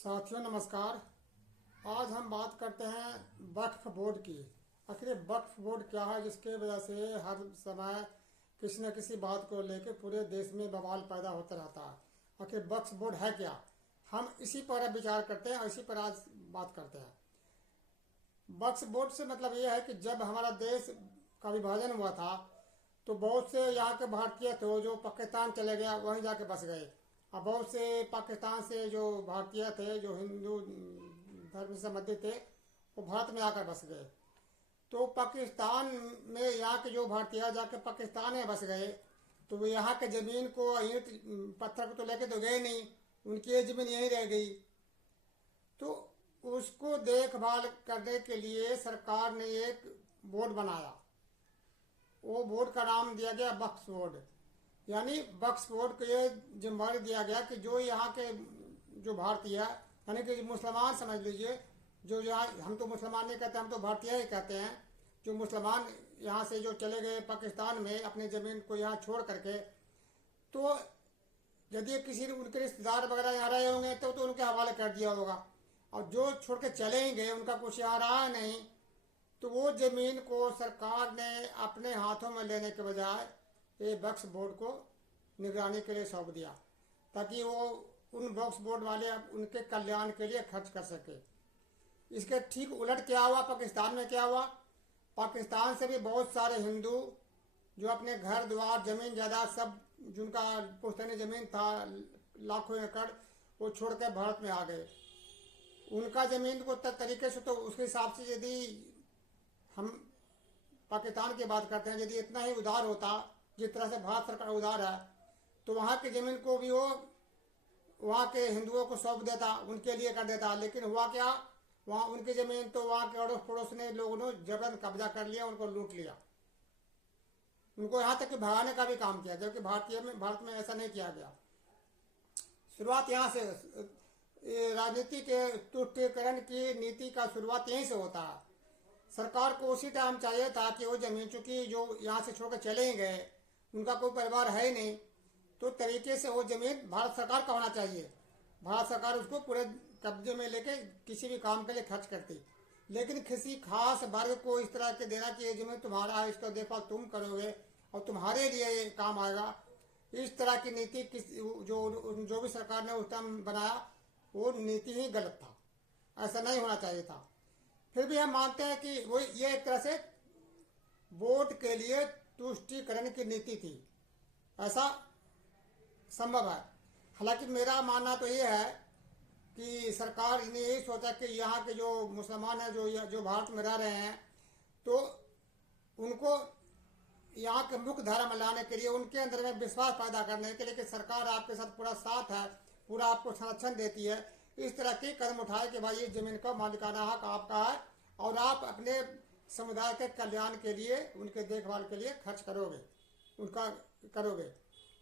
साथियों नमस्कार। आज हम बात करते हैं वक्फ बोर्ड की। आखिर वक्फ बोर्ड क्या है जिसके वजह से हर समय किसी न किसी बात को लेकर पूरे देश में बवाल पैदा होता रहता है। आखिर वक्फ बोर्ड है क्या, हम इसी पर अब विचार करते हैं और इसी पर आज बात करते हैं। वक्फ बोर्ड से मतलब ये है कि जब हमारा देश का विभाजन हुआ था तो बहुत से यहाँ के भारतीय थे जो पाकिस्तान चले गया, वहीं जाके बस गए। अब बहुत से पाकिस्तान से जो भारतीय थे जो हिंदू धर्म से संबंधित थे वो भारत में आकर बस गए। तो पाकिस्तान में यहाँ के जो भारतीय जाके पाकिस्तान में बस गए तो वो यहाँ के ज़मीन को ईंट पत्थर को तो लेके तो गए नहीं, उनकी ये ज़मीन यहीं रह गई। तो उसको देखभाल करने के लिए सरकार ने एक बोर्ड बनाया। वो बोर्ड का नाम दिया गया वक्फ बोर्ड। यानी वक्फ बोर्ड को ये जिम्मेदारी दिया गया कि जो यहाँ के जो भारतीय यानी कि मुसलमान समझ लीजिए, जो यहाँ हम तो मुसलमान नहीं कहते, हम तो भारतीय ही कहते हैं, जो मुसलमान यहाँ से जो चले गए पाकिस्तान में अपनी ज़मीन को यहाँ छोड़ करके, तो यदि किसी उनके रिश्तेदार वगैरह यहाँ रहे होंगे तो उनके हवाले कर दिया होगा। और जो छोड़ के चले ही गए, उनका कुछ यहाँ रहा नहीं, तो वो ज़मीन को सरकार ने अपने हाथों में लेने के बजाय ये वक्फ बोर्ड को निगरानी के लिए सौंप दिया ताकि वो उन वक्फ बोर्ड वाले उनके कल्याण के लिए खर्च कर सके। इसके ठीक उलट क्या हुआ, पाकिस्तान में क्या हुआ, पाकिस्तान से भी बहुत सारे हिंदू जो अपने घर द्वार ज़मीन जायदाद सब जिनका पुश्तैनी ज़मीन था लाखों एकड़, वो छोड़ कर भारत में आ गए। उनका ज़मीन को तरीके से तो उसके हिसाब से यदि हम पाकिस्तान की बात करते हैं, यदि इतना ही उधार होता जिस तरह से भारत सरकार उधार है, तो वहाँ की ज़मीन को भी वो वहाँ के हिंदुओं को सौंप देता, उनके लिए कर देता। लेकिन हुआ क्या, वहाँ उनकी ज़मीन तो वहाँ के अड़ोस पड़ोस ने लोगों ने जबरन कब्जा कर लिया, उनको लूट लिया, उनको यहाँ तक कि भगाने का भी काम किया, जबकि भारत में ऐसा नहीं किया गया। शुरुआत यहाँ से राजनीति के तुष्टीकरण की नीति का शुरुआत यहीं से होता है। सरकार को उसी टाइम चाहिए था कि वो ज़मीन चूँकि जो यहाँ से छोड़कर चले ही गए, उनका कोई परिवार है ही नहीं, तो तरीके से वो ज़मीन भारत सरकार का होना चाहिए। भारत सरकार उसको पूरे कब्जे में लेके किसी भी काम के लिए खर्च करती। लेकिन किसी खास वर्ग को इस तरह के देना कि ये ज़मीन तुम्हारा है, इसका देखभाल तुम करोगे और तुम्हारे लिए ये काम आएगा, इस तरह की नीति जो भी सरकार ने उस टाइम बनाया वो नीति ही गलत था, ऐसा नहीं होना चाहिए था। फिर भी हम मानते हैं कि वो ये एक तरह से वोट के लिए तुष्टीकरण की नीति थी, ऐसा संभव है। हालांकि मेरा मानना तो ये है कि सरकार ने यही सोचा कि यहाँ के जो मुसलमान हैं जो भारत में रह रहे हैं, तो उनको यहाँ के मुख्य धारा में लाने के लिए, उनके अंदर में विश्वास पैदा करने के लिए कि सरकार आपके साथ पूरा साथ है, पूरा आपको संरक्षण देती है, इस तरह के कदम उठाए कि भाई ये ज़मीन का मालिकाना हक आपका है और आप अपने समुदाय के कल्याण के लिए, उनके देखभाल के लिए खर्च करोगे, उनका करोगे।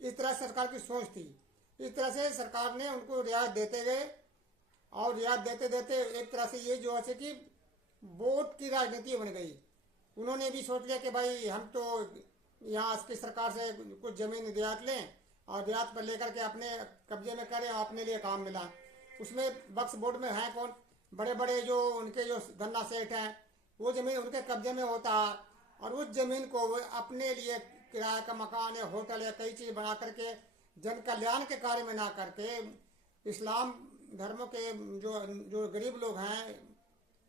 इस तरह सरकार की सोच थी। इस तरह से सरकार ने उनको रियायत देते गए और रियायत देते देते एक तरह से ये जो है कि वोट की राजनीति बन गई। उन्होंने भी सोच लिया कि भाई हम तो यहाँ की सरकार से कुछ ज़मीन रियायत लें और रियायत पर लेकर के अपने कब्जे में करें और अपने लिए काम मिला। उसमें वक्फ बोर्ड में हैं कौन, बड़े बड़े जो उनके जो धन्ना सेठ हैं, वो ज़मीन उनके कब्जे में होता है और उस ज़मीन को वो अपने लिए किराए का मकान या होटल या कई चीज़ बना करके जन कल्याण के कार्य में ना करके, इस्लाम धर्मों के जो गरीब लोग हैं,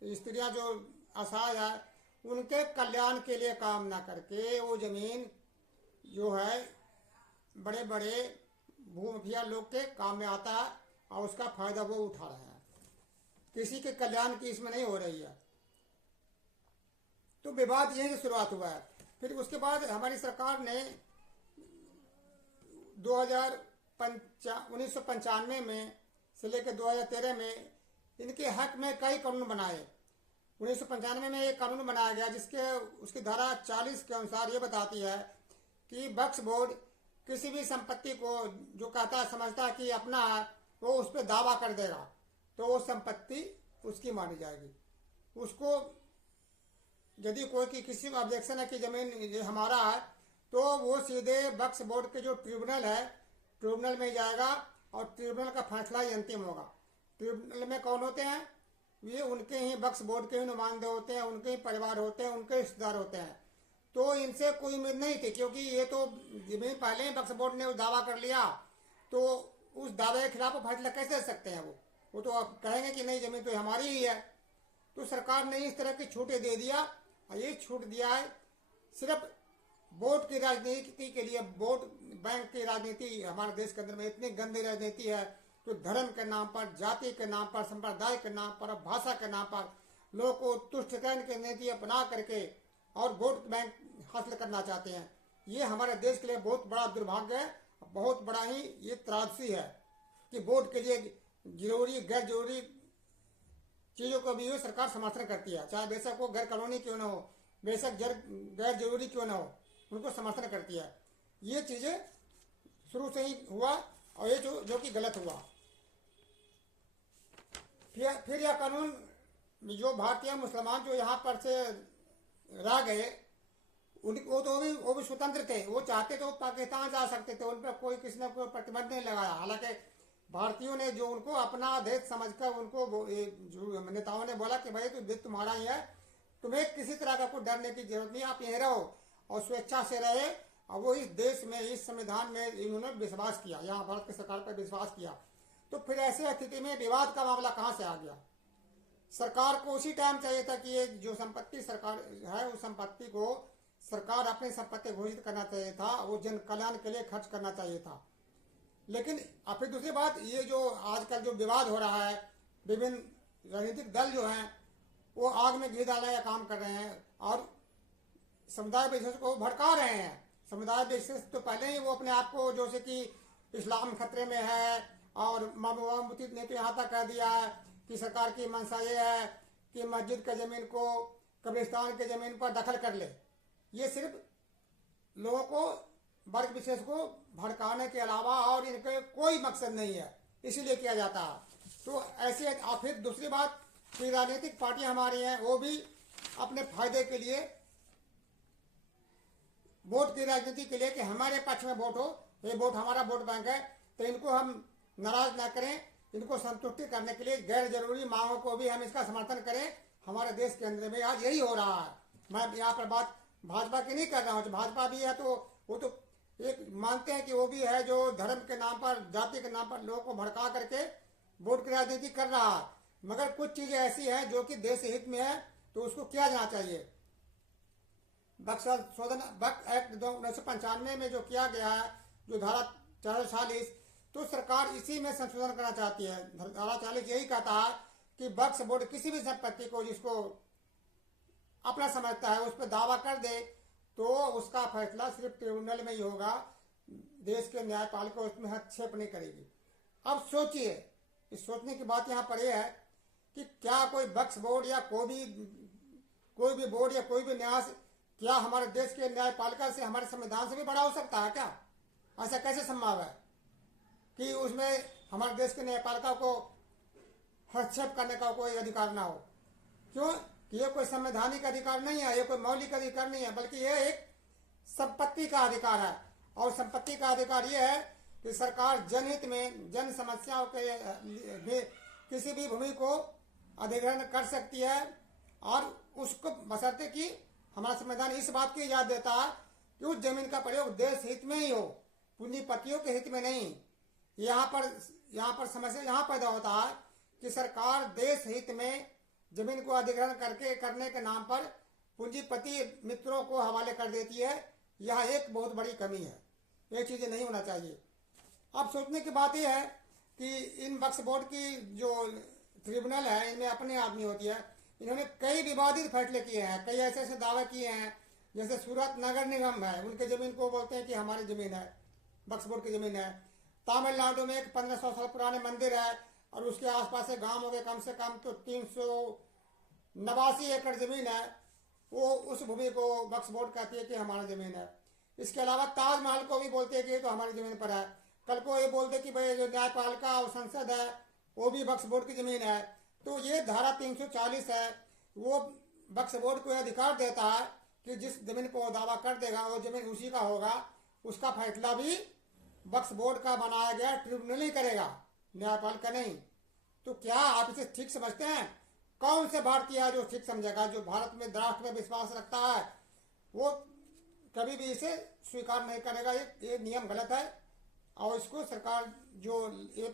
स्त्रियां जो असहाय है, उनके कल्याण के लिए काम ना करके वो ज़मीन जो है बड़े बड़े भूमाफिया लोग के काम में आता है और उसका फायदा वो उठा रहे हैं। किसी के कल्याण की इसमें नहीं हो रही है। तो विवाद यहीं से शुरुआत हुआ है। फिर उसके बाद हमारी सरकार ने 1995 में से लेकर 2013 में इनके हक में कई कानून बनाए। 1995 में एक कानून बनाया गया जिसके उसकी धारा 40 के अनुसार ये बताती है कि वक्फ बोर्ड किसी भी संपत्ति को जो कहता है समझता है कि अपना है, वो उस पर दावा कर देगा तो वो संपत्ति उसकी मानी जाएगी। उसको यदि कोई की किसी का ऑब्जेक्शन है कि ज़मीन ये हमारा है, तो वो सीधे वक्फ बोर्ड के जो ट्रिब्यूनल है, ट्रिब्यूनल में जाएगा और ट्रिब्यूनल का फैसला ही अंतिम होगा। ट्रिब्यूनल में कौन होते हैं? ये उनके ही वक्फ बोर्ड के ही नुमाइंदे होते हैं, उनके ही परिवार होते हैं, उनके रिश्तेदार होते हैं। तो इनसे कोई उम्मीद नहीं थी, क्योंकि ये तो जमीन पहले ही वक्फ बोर्ड ने दावा कर लिया, तो उस दावे के खिलाफ फैसला कैसे ले सकते हैं? वो तो अब कहेंगे कि नहीं, जमीन तो हमारी ही है। तो सरकार ने इस तरह की छूटें दे दिया, और ये छूट दिया है सिर्फ वोट की राजनीति के लिए। वोट बैंक की राजनीति हमारे देश के अंदर में इतनी गंदी राजनीति है, तो धर्म के नाम पर, जाति के नाम पर, संप्रदाय के नाम पर, भाषा के नाम पर लोगों को तुष्टिकरण की नीति अपना करके और वोट बैंक हासिल करना चाहते हैं। ये हमारे देश के लिए बहुत बड़ा दुर्भाग्य है, बहुत बड़ा ही ये त्रासदी है कि वोट के लिए जरूरी गैर जरूरी चीज़ों को भी सरकार समर्थन करती है, चाहे बेशक वो गैर कानूनी क्यों ना हो, बेशक गैर जरूरी क्यों ना हो, उनको समर्थन करती है। ये चीज़ें शुरू से ही हुआ, और ये जो कि गलत हुआ। फिर यह कानून जो भारतीय मुसलमान जो यहाँ पर से रह गए, उनको तो वो भी स्वतंत्र थे, वो चाहते तो पाकिस्तान जा सकते थे, उन पर कोई किसी ने कोई प्रतिबंध नहीं लगाया। हालांकि भारतीयों ने जो उनको अपना देश समझकर उनको जो नेताओं ने बोला कि भाई तो देश तुम्हारा ही है, तुम्हें किसी तरह का कोई डरने की जरूरत नहीं, आप यहीं रहो और स्वेच्छा से रहे। और वो इस देश में, इस संविधान में इन्होंने विश्वास किया, यहाँ भारत की सरकार पर विश्वास किया। तो फिर ऐसी स्थिति में विवाद का मामला कहाँ से आ गया? सरकार को उसी टाइम चाहिए था कि ये जो संपत्ति सरकार है, उस संपत्ति को सरकार अपनी संपत्ति घोषित करना चाहिए था, वो जन कल्याण के लिए खर्च करना चाहिए था। लेकिन फिर दूसरी बात, ये जो आजकल जो विवाद हो रहा है, विभिन्न राजनीतिक दल जो हैं वो आग में घी डालने का काम कर रहे हैं और समुदाय विशेष को भड़का रहे हैं। समुदाय विशेष तो पहले ही वो अपने आप को जैसे कि इस्लाम खतरे में है, और महबूबा मुफ्ती ने तो यहाँ तक कह दिया है कि सरकार की मंशा ये है कि मस्जिद के ज़मीन को कब्रिस्तान के ज़मीन पर दखल कर ले। ये सिर्फ लोगों को, वर्ग विशेष को भड़काने के अलावा और इनके कोई मकसद नहीं है, इसीलिए किया जाता है। तो ऐसे फिर दूसरी बात कि राजनीतिक पार्टियां हमारी हैं, वो भी अपने फायदे के लिए वोट की राजनीति के लिए कि हमारे पक्ष में वोट हो, ये वोट हमारा वोट बैंक है, तो इनको हम नाराज ना करें, इनको संतुष्टि करने के लिए गैर जरूरी मांगों को भी हम इसका समर्थन करें। हमारे देश के अंदर में आज यही हो रहा है। मैं यहाँ पर बात भाजपा की नहीं कर रहा हूँ, तो भाजपा भी है तो वो तो एक मानते हैं कि वो भी है जो धर्म के नाम पर, जाति के नाम पर लोगों को भड़का करके वोट की राजनीति कर रहा है। मगर कुछ चीजें ऐसी हैं जो कि देश हित में है, तो उसको किया जाना चाहिए। वक्फ संशोधन वक्फ एक्ट 1995 में जो किया गया है, जो धारा 440, तो सरकार इसी में संशोधन करना चाहती है। धारा 40 यही कहता है कि वक्फ बोर्ड किसी भी संपत्ति को जिसको अपना समझता है उस पर दावा कर दे, तो उसका फैसला सिर्फ ट्रिब्यूनल में ही होगा, देश के न्यायपालिका उसमें हस्तक्षेप नहीं करेगी। अब सोचिए, इस सोचने की बात यहाँ पर यह है कि क्या कोई वक्फ बोर्ड या कोई भी बोर्ड या कोई भी न्यास क्या हमारे देश के न्यायपालिका से, हमारे संविधान से भी बड़ा हो सकता है क्या? ऐसा कैसे संभव है कि उसमें हमारे देश के न्यायपालिका को हस्तक्षेप करने का कोई अधिकार ना हो? क्यों? ये कोई संवैधानिक अधिकार नहीं है, ये कोई मौलिक अधिकार नहीं है, बल्कि यह एक संपत्ति का अधिकार है। और संपत्ति का अधिकार यह है कि सरकार जनहित में, जन समस्याओं के किसी भी भूमि को अधिग्रहण कर सकती है, और उसको बशर्ते कि हमारा संविधान इस बात की इजाजत देता है कि उस जमीन का प्रयोग देश हित में ही हो, पूंजीपतियों के हित में नहीं। यहाँ पर समस्या यहाँ पैदा होता है कि सरकार देश हित में जमीन को अधिग्रहण करने के नाम पर पूंजीपति मित्रों को हवाले कर देती है। यह एक बहुत बड़ी कमी है, ये चीजें नहीं होना चाहिए। अब सोचने की बात यह है कि इन वक्फ बोर्ड की जो ट्रिब्यूनल है, इनमें अपने आदमी होती है, इन्होंने कई विवादित फैसले किए हैं, कई ऐसे ऐसे दावे किए हैं। जैसे सूरत नगर निगम है, उनके जमीन को बोलते हैं कि हमारी जमीन है, वक्फ बोर्ड की जमीन है। तमिलनाडु में एक 1500 साल पुराने मंदिर है और उसके आसपास से गांव हो गए, कम से कम तो 389 एकड़ जमीन है, वो उस भूमि को वक्फ बोर्ड कहती है कि हमारा जमीन है। इसके अलावा ताजमहल को भी बोलते हैं कि तो हमारी जमीन पर है। कल को ये बोलते कि भाई जो न्यायपालिका और संसद है वो भी वक्फ बोर्ड की जमीन है। तो ये धारा 340 है, वो वक्फ बोर्ड को अधिकार देता है कि जिस जमीन को दावा कर देगा वो जमीन उसी का होगा, उसका फैसला भी वक्फ बोर्ड का बनाया गया ट्रिब्यूनल ही करेगा, न्यायपालिका नहीं। तो क्या आप इसे ठीक समझते हैं? कौन से भारतीय है जो ठीक समझेगा? जो भारत में राष्ट्र में विश्वास रखता है वो कभी भी इसे स्वीकार नहीं करेगा। ये नियम गलत है और इसको सरकार जो ये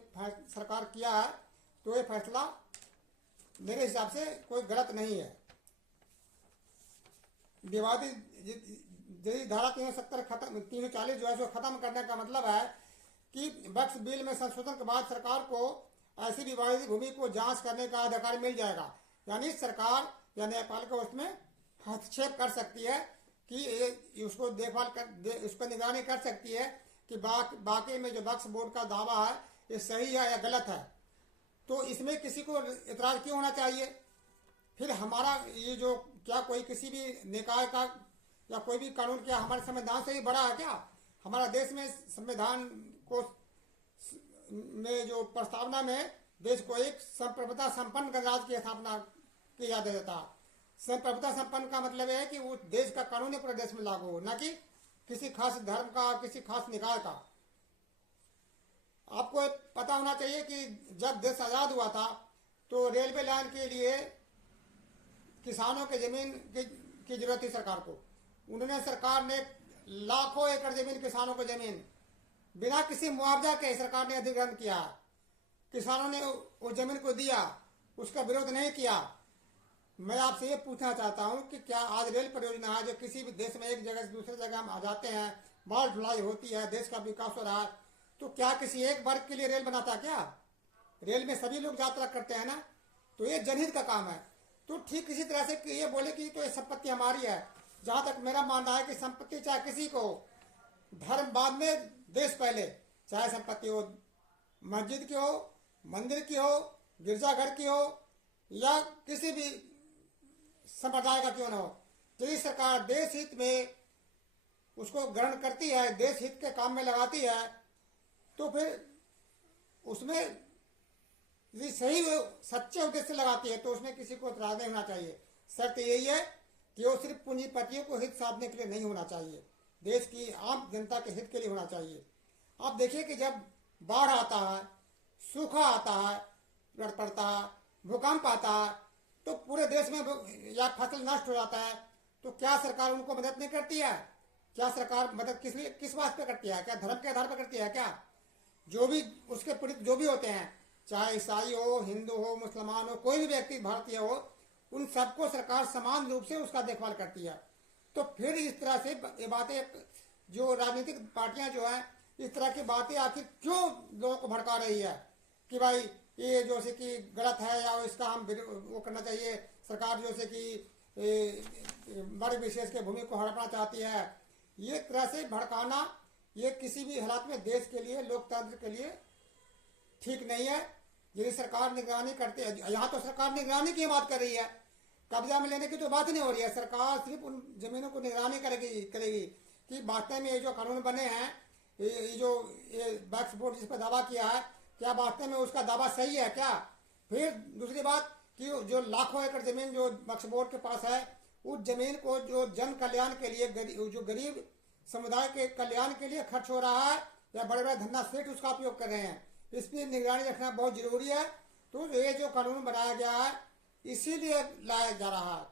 सरकार किया है तो ये फैसला मेरे हिसाब से कोई गलत नहीं है। विवादित यदि धारा 370 खत्म 340 जो है सो खत्म करने का मतलब है कि वक्फ बिल में संशोधन के बाद सरकार को ऐसी विवादित भूमि को जांच करने का अधिकार मिल जाएगा। यानी सरकार या न्यायपालिका को उसमें हस्तक्षेप कर सकती है कि उसको देखभाल कर उस पर निगरानी कर सकती है कि बाकी में जो वक्फ बोर्ड का दावा है ये सही है या गलत है। तो इसमें किसी को इतराज क्यों होना चाहिए? फिर हमारा ये जो क्या कोई किसी भी निकाय का या कोई भी कानून क्या हमारे संविधान से ही बड़ा है क्या? हमारा देश में संविधान को में जो प्रस्तावना में देश को एक संप्रभुता संपन्न गणराज्य की स्थापना की याद देता। संप्रभुता संपन्न का मतलब है कि वो देश का कानून पूरे देश में लागू हो, न कि किसी खास धर्म का, किसी खास निकाय का। आपको पता होना चाहिए कि जब देश आजाद हुआ था तो रेलवे लाइन के लिए किसानों के जमीन की जरूरत थी सरकार को। उन्होंने सरकार ने लाखों एकड़ जमीन, किसानों को जमीन बिना किसी मुआवजा के सरकार ने अधिग्रहण किया। किसानों ने उस जमीन को दिया, उसका विरोध नहीं किया। मैं आपसे ये पूछना चाहता हूँ कि क्या आज रेल परियोजना है जो किसी भी देश में एक जगह से दूसरे जगह हम आ जाते हैं, माल ढुलाई होती है, देश का विकास हो रहा है, तो क्या किसी एक वर्ग के लिए रेल बनाता है क्या? रेल में सभी लोग यात्रा करते हैं ना, तो ये जनहित का काम है। तो ठीक इसी तरह से ये बोले कि तो ये संपत्ति हमारी है। जहां तक मेरा मानना है कि संपत्ति चाहे किसी को, धर्म बाद में, देश पहले। चाहे संपत्ति हो मस्जिद की हो, मंदिर की हो, गिरजाघर की हो या किसी भी संप्रदाय का क्यों ना हो, यदि सरकार देश हित में उसको ग्रहण करती है, देश हित के काम में लगाती है, तो फिर उसमें यदि सही सच्चे उद्देश्य से लगाती है तो उसमें किसी को इतराज नहीं होना चाहिए। शर्त यही है कि वो सिर्फ पूंजीपतियों को हित साधने के लिए नहीं होना चाहिए, देश की आम जनता के हित के लिए होना चाहिए। आप देखिए कि जब बाढ़ आता है, सूखा आता है, लड़ पड़ता है, भूकंप आता है, तो पूरे देश में या फसल नष्ट हो जाता है, तो क्या सरकार उनको मदद नहीं करती है? क्या सरकार मदद किस बात पे करती है? क्या धर्म के आधार पर करती है क्या? जो भी उसके पीड़ित जो भी होते हैं, चाहे ईसाई हो, हिंदू हो, मुसलमान हो, कोई भी व्यक्ति भारतीय हो, उन सबको सरकार समान रूप से उसका देखभाल करती है। तो फिर इस तरह से ये बातें, जो राजनीतिक पार्टियां जो हैं, इस तरह की बातें आखिर क्यों लोगों को भड़का रही है कि भाई ये जो से कि गलत है या इसका हम वो करना चाहिए। सरकार जो से कि वर्ग विशेष के भूमि को हड़पना चाहती है, ये तरह से भड़काना ये किसी भी हालात में देश के लिए, लोकतंत्र के लिए ठीक नहीं है। यदि सरकार निगरानी करती है, यहाँ तो सरकार निगरानी की बात कर रही है, कब्जा में लेने की तो बात नहीं हो रही है। सरकार सिर्फ उन जमीनों को निगरानी करेगी कि वास्तव में ये जो कानून बने हैं, ये वक्फ बोर्ड जिस पर दावा किया है, क्या वास्तव में उसका दावा सही है क्या? फिर दूसरी बात कि जो लाखों एकड़ जमीन जो वक्फ बोर्ड के पास है, उस जमीन को जो जन कल्याण के लिए, जो गरीब समुदाय के कल्याण के लिए खर्च हो रहा है या बड़े बड़े धंधा सेठ उसका उपयोग कर रहे हैं, इस पर निगरानी रखना बहुत जरूरी है। तो ये जो कानून बनाया गया है इसीलिए लाया जा रहा है।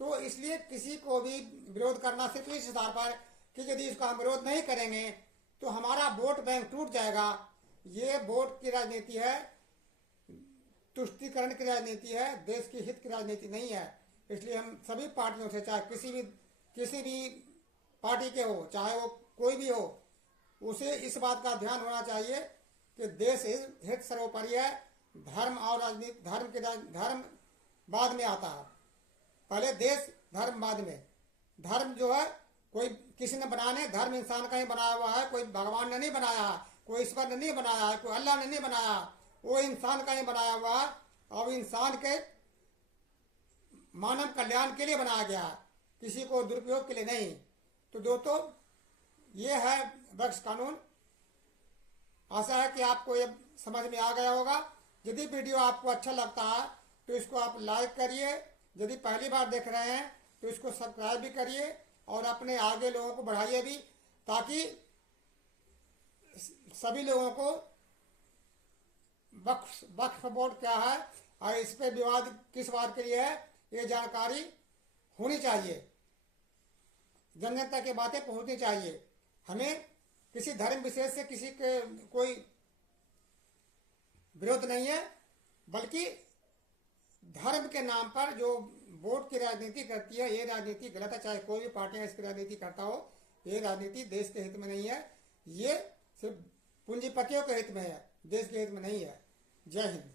तो इसलिए किसी को भी विरोध करना सिर्फ इस आधार पर कि यदि इसका हम विरोध नहीं करेंगे तो हमारा वोट बैंक टूट जाएगा। ये वोट की राजनीति है, तुष्टीकरण की राजनीति है, देश की हित की राजनीति नहीं है। इसलिए हम सभी पार्टियों से, चाहे किसी भी पार्टी के हो, चाहे वो कोई भी हो, उसे इस बात का ध्यान होना चाहिए कि देश हित सर्वोपरि है। धर्म और राजनीति, धर्म बाद में आता है, पहले देश, धर्म बाद में। धर्म जो है कोई किसी ने बनाया नहीं, धर्म इंसान का ही बनाया हुआ है, कोई भगवान ने नहीं बनाया, कोई ईश्वर ने नहीं बनाया है, कोई अल्लाह ने नहीं बनाया, वो इंसान का ही बनाया हुआ है और इंसान के मानव कल्याण के लिए बनाया गया है, किसी को दुरुपयोग के लिए नहीं। तो दोस्तों, ये है वक्फ कानून। आशा है कि आपको ये समझ में आ गया होगा। यदि वीडियो आपको अच्छा लगता है तो इसको आप लाइक करिए, यदि पहली बार देख रहे हैं तो इसको सब्सक्राइब भी करिए और अपने आगे लोगों को बढ़ाइए भी, ताकि सभी लोगों को वक्फ बोर्ड क्या है और इस पे विवाद किस बात के लिए है, ये जानकारी होनी चाहिए, जनता की बातें पहुंचनी चाहिए। हमें किसी धर्म विशेष से किसी के कोई विरोध नहीं है, बल्कि धर्म के नाम पर जो वोट की राजनीति करती है, ये राजनीति गलत है। चाहे कोई भी पार्टी इसकी राजनीति करता हो, ये राजनीति देश के हित में नहीं है, ये सिर्फ पूंजीपतियों के हित में है, देश के हित में नहीं है। जय हिंद।